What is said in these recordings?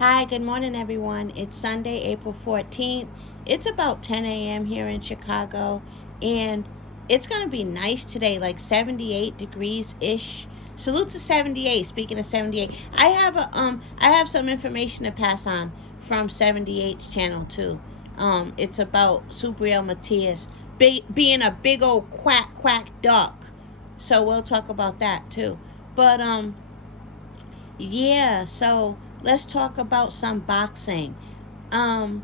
Hi, good morning, everyone. It's Sunday, April 14th. It's about 10 a.m. here in Chicago, and it's going to be nice today, like 78 degrees ish. Salute to 78. Speaking of 78, I have some information to pass on from 78's channel too. It's about Subriel Matias being a big old quack duck. So we'll talk about that too. But yeah, so let's talk about some boxing. Um,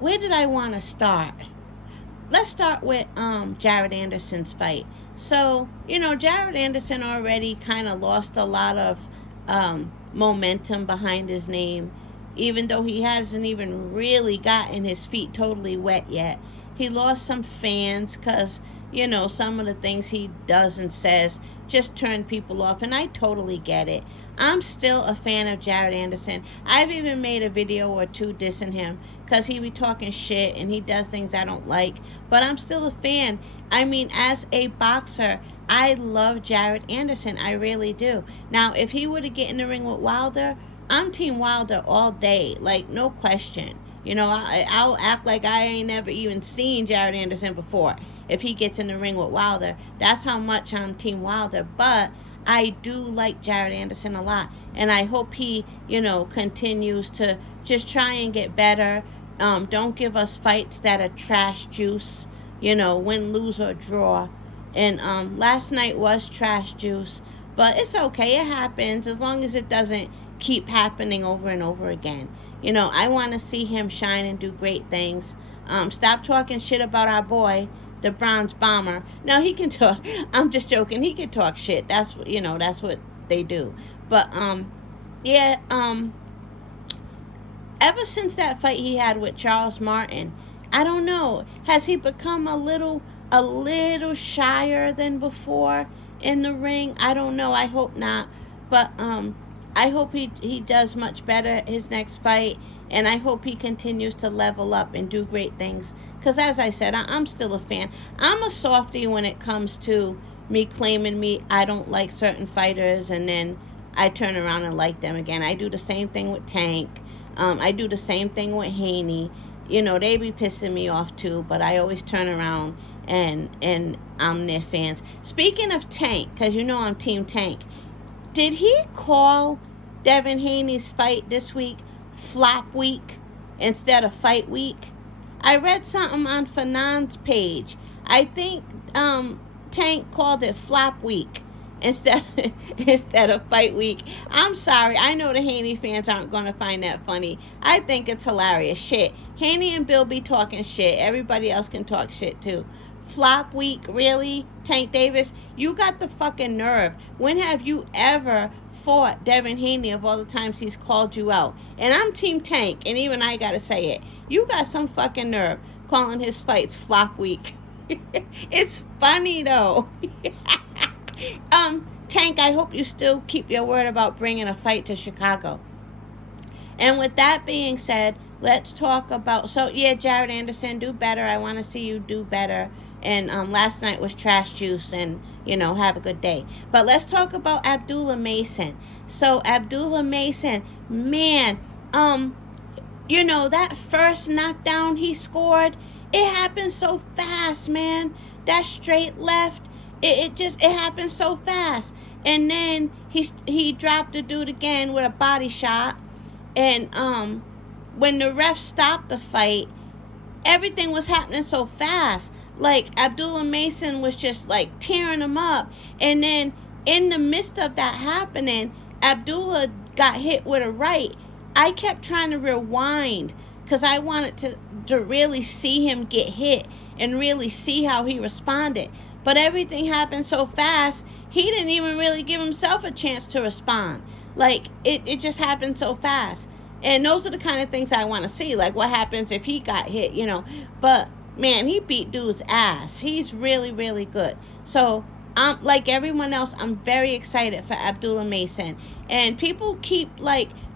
where did I want to start? Let's start with Jared Anderson's fight. So, Jared Anderson already kind of lost a lot of momentum behind his name, even though he hasn't even really gotten his feet totally wet yet. He lost some fans because, some of the things he does and says just turn people off, and I totally get it. I'm still a fan of Jared Anderson. I've even made a video or two dissing him because he be talking shit and he does things I don't like, but I'm still a fan. I mean, as a boxer, I love Jared Anderson. I really do. Now, if he were to get in the ring with Wilder, I'm Team Wilder all day, like no question. I'll act like I ain't never even seen Jared Anderson before if he gets in the ring with Wilder. That's how much I'm Team Wilder. But I do like Jared Anderson a lot, and I hope he, continues to just try and get better. Don't give us fights that are trash juice, win, lose, or draw. And last night was trash juice, but it's okay. It happens as long as it doesn't keep happening over and over again. I want to see him shine and do great things. Stop talking shit about our boy, the bronze bomber. No, he can talk. I'm just joking. He can talk shit. That's what they do. But yeah. Ever since that fight he had with Charles Martin, I don't know. Has he become a little shyer than before in the ring? I don't know. I hope not. But I hope he does much better his next fight, and I hope he continues to level up and do great things. Because as I said, I'm still a fan. I'm a softie when it comes to me claiming I don't like certain fighters, and then I turn around and like them again. I do the same thing with Tank. I do the same thing with Haney. They be pissing me off too, but I always turn around and I'm their fans. Speaking of Tank, because I'm Team Tank, did he call Devin Haney's fight this week flop week instead of fight week? I read something on Fanon's page. I think Tank called it flop week instead of fight week. I'm sorry. I know the Haney fans aren't going to find that funny. I think it's hilarious. Shit. Haney and Bill be talking shit. Everybody else can talk shit too. Flop week, really? Tank Davis, you got the fucking nerve. When have you ever fought Devin Haney of all the times he's called you out? And I'm Team Tank, and even I gotta say it. You got some fucking nerve calling his fights flop week. It's funny though. Tank, I hope you still keep your word about bringing a fight to Chicago. And with that being said, let's talk about, Jared Anderson, do better. I want to see you do better. And last night was trash juice, and have a good day. But let's talk about Abdullah Mason. So Abdullah Mason, man, that first knockdown he scored, it happened so fast, man. That straight left, it happened so fast. And then he dropped the dude again with a body shot. And when the ref stopped the fight, everything was happening so fast. Like, Abdullah Mason was just like tearing him up, and then in the midst of that happening, Abdullah got hit with a right. I kept trying to rewind because I wanted to really see him get hit and really see how he responded. But everything happened so fast, he didn't even really give himself a chance to respond. Like, it just happened so fast. And those are the kind of things I want to see. Like, what happens if he got hit, But man, he beat dude's ass. He's really, really good. So, like everyone else, I'm very excited for Abdullah Mason. And people keep,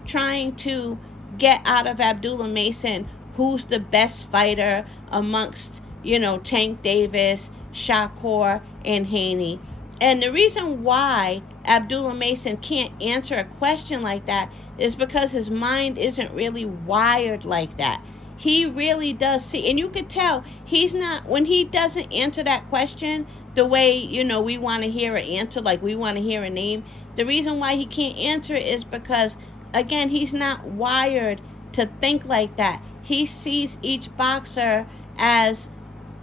trying to get out of Abdullah Mason who's the best fighter amongst, Tank Davis, Shakur, and Haney. And the reason why Abdullah Mason can't answer a question like that is because his mind isn't really wired like that. He really does see, and you could tell he's not, when he doesn't answer that question the way, we want to hear an answer, like we want to hear a name. The reason why he can't answer it is because, again, he's not wired to think like that. He sees each boxer as,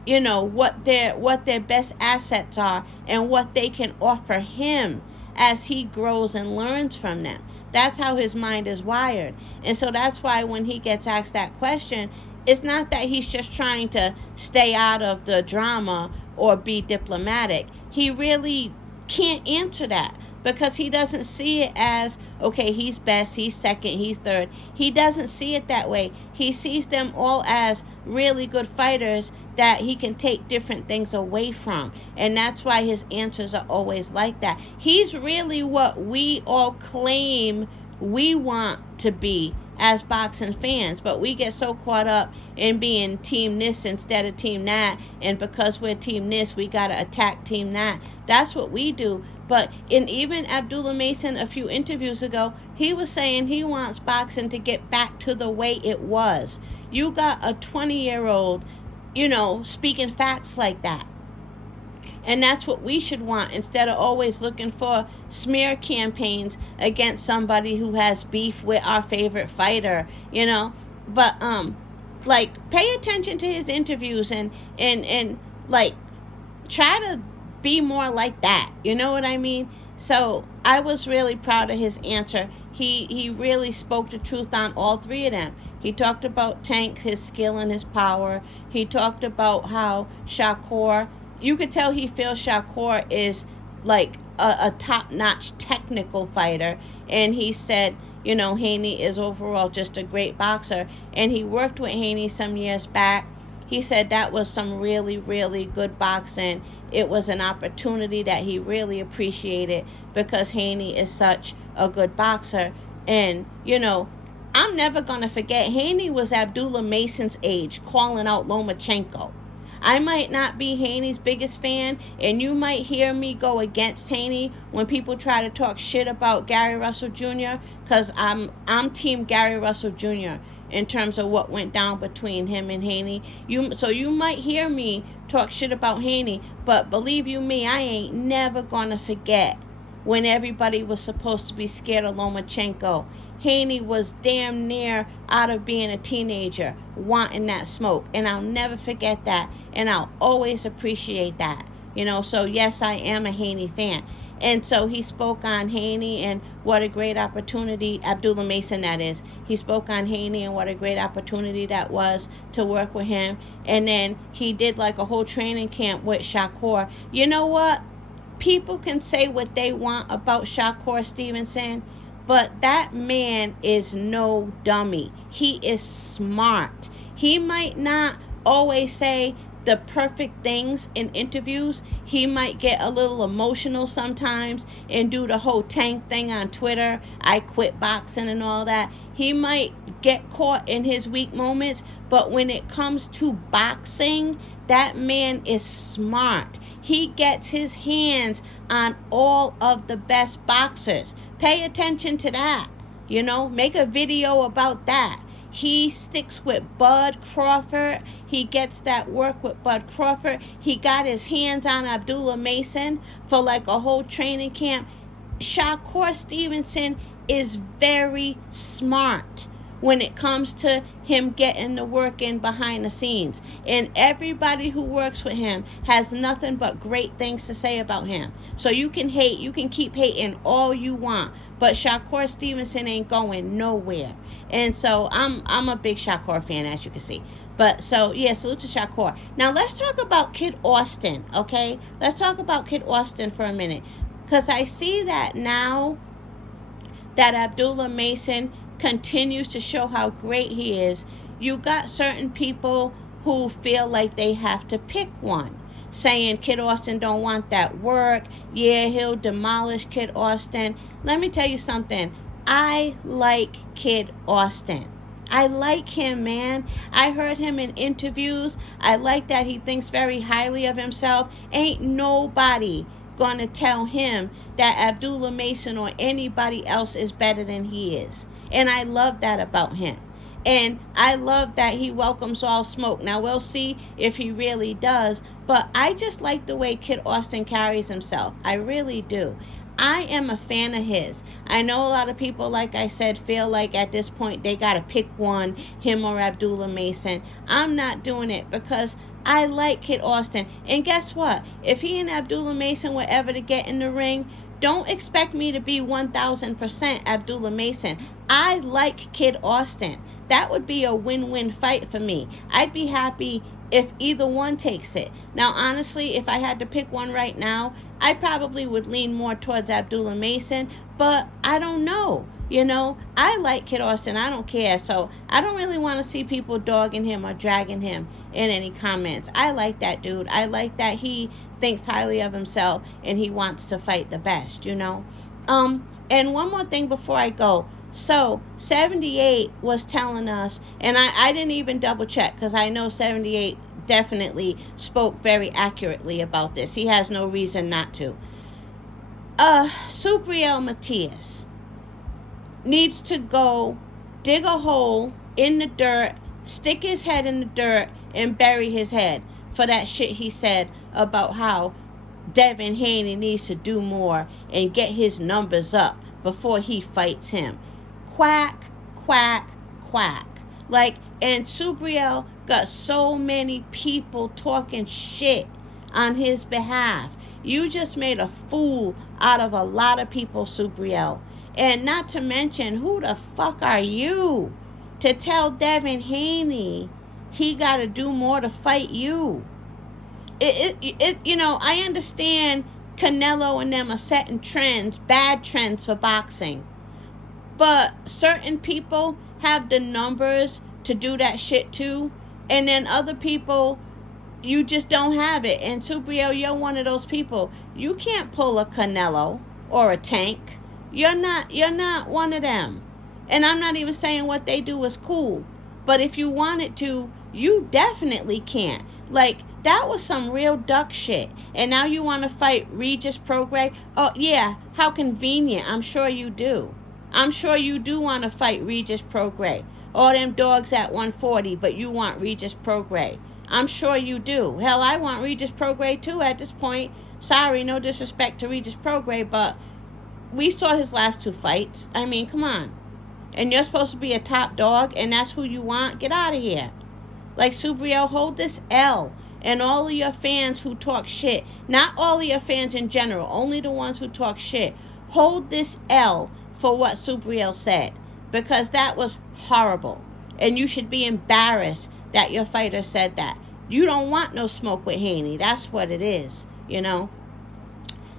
what their best assets are and what they can offer him as he grows and learns from them. That's how his mind is wired. And so that's why when he gets asked that question, it's not that he's just trying to stay out of the drama or be diplomatic. He really can't answer that because he doesn't see it as, okay, he's best, he's second, he's third. He doesn't see it that way. He sees them all as really good fighters that he can take different things away from. And that's why his answers are always like that. He's really what we all claim we want to be as boxing fans, but we get so caught up in being team this instead of team that, and because we're team this, we gotta attack team that. That's what we do. But even Abdullah Mason, a few interviews ago, he was saying he wants boxing to get back to the way it was. You got a 20-year-old, speaking facts like that. And that's what we should want, instead of always looking for smear campaigns against somebody who has beef with our favorite fighter, But pay attention to his interviews and try to be more like that. You know what I mean? So I was really proud of his answer. He really spoke the truth on all three of them. He talked about Tank, his skill and his power. He talked about how Shakur, you could tell he feels Shakur is like a top-notch technical fighter. And he said, Haney is overall just a great boxer. And he worked with Haney some years back. He said that was some really, really good boxing. It was an opportunity that he really appreciated because Haney is such a good boxer. And, I'm never going to forget, Haney was Abdullah Mason's age calling out Lomachenko. I might not be Haney's biggest fan, and you might hear me go against Haney when people try to talk shit about Gary Russell Jr., because I'm team Gary Russell Jr. in terms of what went down between him and Haney. So you might hear me talk shit about Haney, but believe you me, I ain't never gonna forget when everybody was supposed to be scared of Lomachenko. Haney was damn near out of being a teenager, wanting that smoke. And I'll never forget that. And I'll always appreciate that. So yes, I am a Haney fan. And so he spoke on Haney and what a great opportunity, Abdullah Mason that is. He spoke on Haney and what a great opportunity that was to work with him. And then he did like a whole training camp with Shakur. You know what? People can say what they want about Shakur Stevenson, but that man is no dummy. He is smart. He might not always say the perfect things in interviews. He might get a little emotional sometimes and do the whole Tank thing on Twitter. I quit boxing and all that. He might get caught in his weak moments, but when it comes to boxing, that man is smart. He gets his hands on all of the best boxers. Pay attention to that. Make a video about that. He sticks with Bud Crawford. He gets that work with Bud Crawford. He got his hands on Abdullah Mason for like a whole training camp. Shakur Stevenson is very smart when it comes to him getting the work in behind the scenes. And everybody who works with him has nothing but great things to say about him. So you can hate, you can keep hating all you want, but Shakur Stevenson ain't going nowhere. And so I'm a big Shakur fan, as you can see. But so, yeah, salute to Shakur. Now let's talk about Kid Austin, okay? Let's talk about Kid Austin for a minute. Because I see that now that Abdullah Mason continues to show how great he is, you got certain people who feel like they have to pick one, saying Kid Austin don't want that work. Yeah, he'll demolish Kid Austin. Let me tell you something. I like Kid Austin. I like him, man. I heard him in interviews. I like that he thinks very highly of himself. Ain't nobody gonna tell him that Abdullah Mason or anybody else is better than he is. And I love that about him. And I love that he welcomes all smoke. Now we'll see if he really does. But I just like the way Kid Austin carries himself. I really do. I am a fan of his. I know a lot of people, like I said, feel like at this point they got to pick one, him or Abdullah Mason. I'm not doing it because I like Kid Austin. And guess what? If he and Abdullah Mason were ever to get in the ring, don't expect me to be 1000% Abdullah Mason. I like Kid Austin. That would be a win-win fight for me. I'd be happy if either one takes it. Now, honestly, if I had to pick one right now, I probably would lean more towards Abdullah Mason, but I don't know. You know, I like Kid Austin. I don't care. So I don't really want to see people dogging him or dragging him in any comments. I like that dude. I like that he thinks highly of himself and he wants to fight the best, you know. And one more thing before I go. So 78 was telling us, and I didn't even double check because I know 78 definitely spoke very accurately about this. He has no reason not to. Subriel Matias needs to go dig a hole in the dirt, stick his head in the dirt, and bury his head for that shit he said about how Devin Haney needs to do more and get his numbers up before he fights him. Quack, quack, quack. Like, and Subriel got so many people talking shit on his behalf. You just made a fool out of a lot of people, Subriel. And not to mention, who the fuck are you to tell Devin Haney he got to do more to fight you? You know, I understand Canelo and them are setting trends, bad trends for boxing. But certain people have the numbers to do that shit too. And then other people, you just don't have it. And Subriel, you're one of those people. You can't pull a Canelo or a Tank. You're not one of them. And I'm not even saying what they do is cool. But if you wanted to, you definitely can't. Like, that was some real duck shit. And now you want to fight Regis Prograis? Oh, yeah, how convenient. I'm sure you do. I'm sure you do want to fight Regis Prograis. All them dogs at 140, but you want Regis Prograis. I'm sure you do. Hell, I want Regis Prograis too at this point. Sorry, no disrespect to Regis Prograis, but we saw his last two fights. I mean, come on. And you're supposed to be a top dog, and that's who you want? Get out of here. Like, Subriel, hold this L. And all of your fans who talk shit, not all of your fans in general, only the ones who talk shit, hold this L for what Subriel said. Because that was horrible. And you should be embarrassed that your fighter said that. You don't want no smoke with Haney. That's what it is, you know.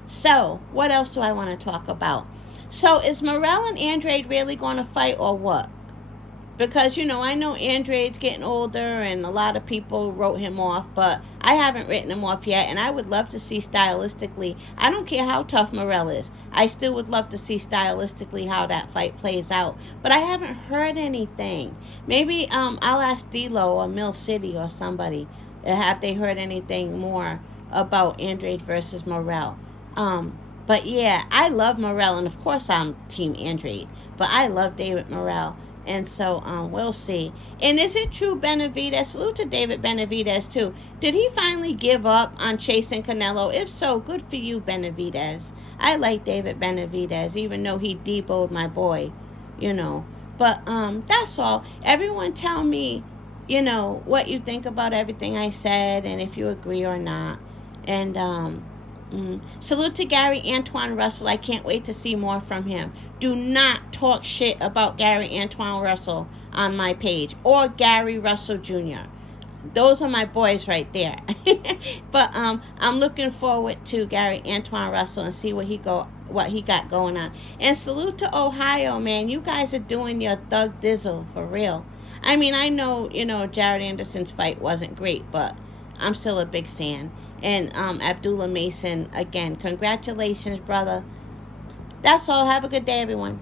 So, what else do I want to talk about? So, is Morrell and Andrade really going to fight or what? Because, you know, I know Andrade's getting older and a lot of people wrote him off, but I haven't written him off yet, and I would love to see stylistically. I don't care how tough Morrell is. I still would love to see stylistically how that fight plays out. But I haven't heard anything. Maybe I'll ask D-Lo or Mill City or somebody. Have they heard anything more about Andrade versus Morrell? But yeah, I love Morrell, and of course I'm Team Andrade. But I love David Morrell. And so, we'll see. And is it true, Benavidez? Salute to David Benavidez, too. Did he finally give up on chasing Canelo? If so, good for you, Benavidez. I like David Benavidez, even though he deboed my boy, you know. But, that's all. Everyone tell me, you know, what you think about everything I said, and if you agree or not. And, salute to Gary Antoine Russell. I can't wait to see more from him. Do not talk shit about Gary Antoine Russell on my page. Or Gary Russell Jr. Those are my boys right there. But I'm looking forward to Gary Antoine Russell and see what he got going on. And salute to Ohio, man. You guys are doing your thug dizzle for real. I mean, I know, you know, Jared Anderson's fight wasn't great, but I'm still a big fan. And Abdullah Mason, again, congratulations, brother. That's all. Have a good day, everyone.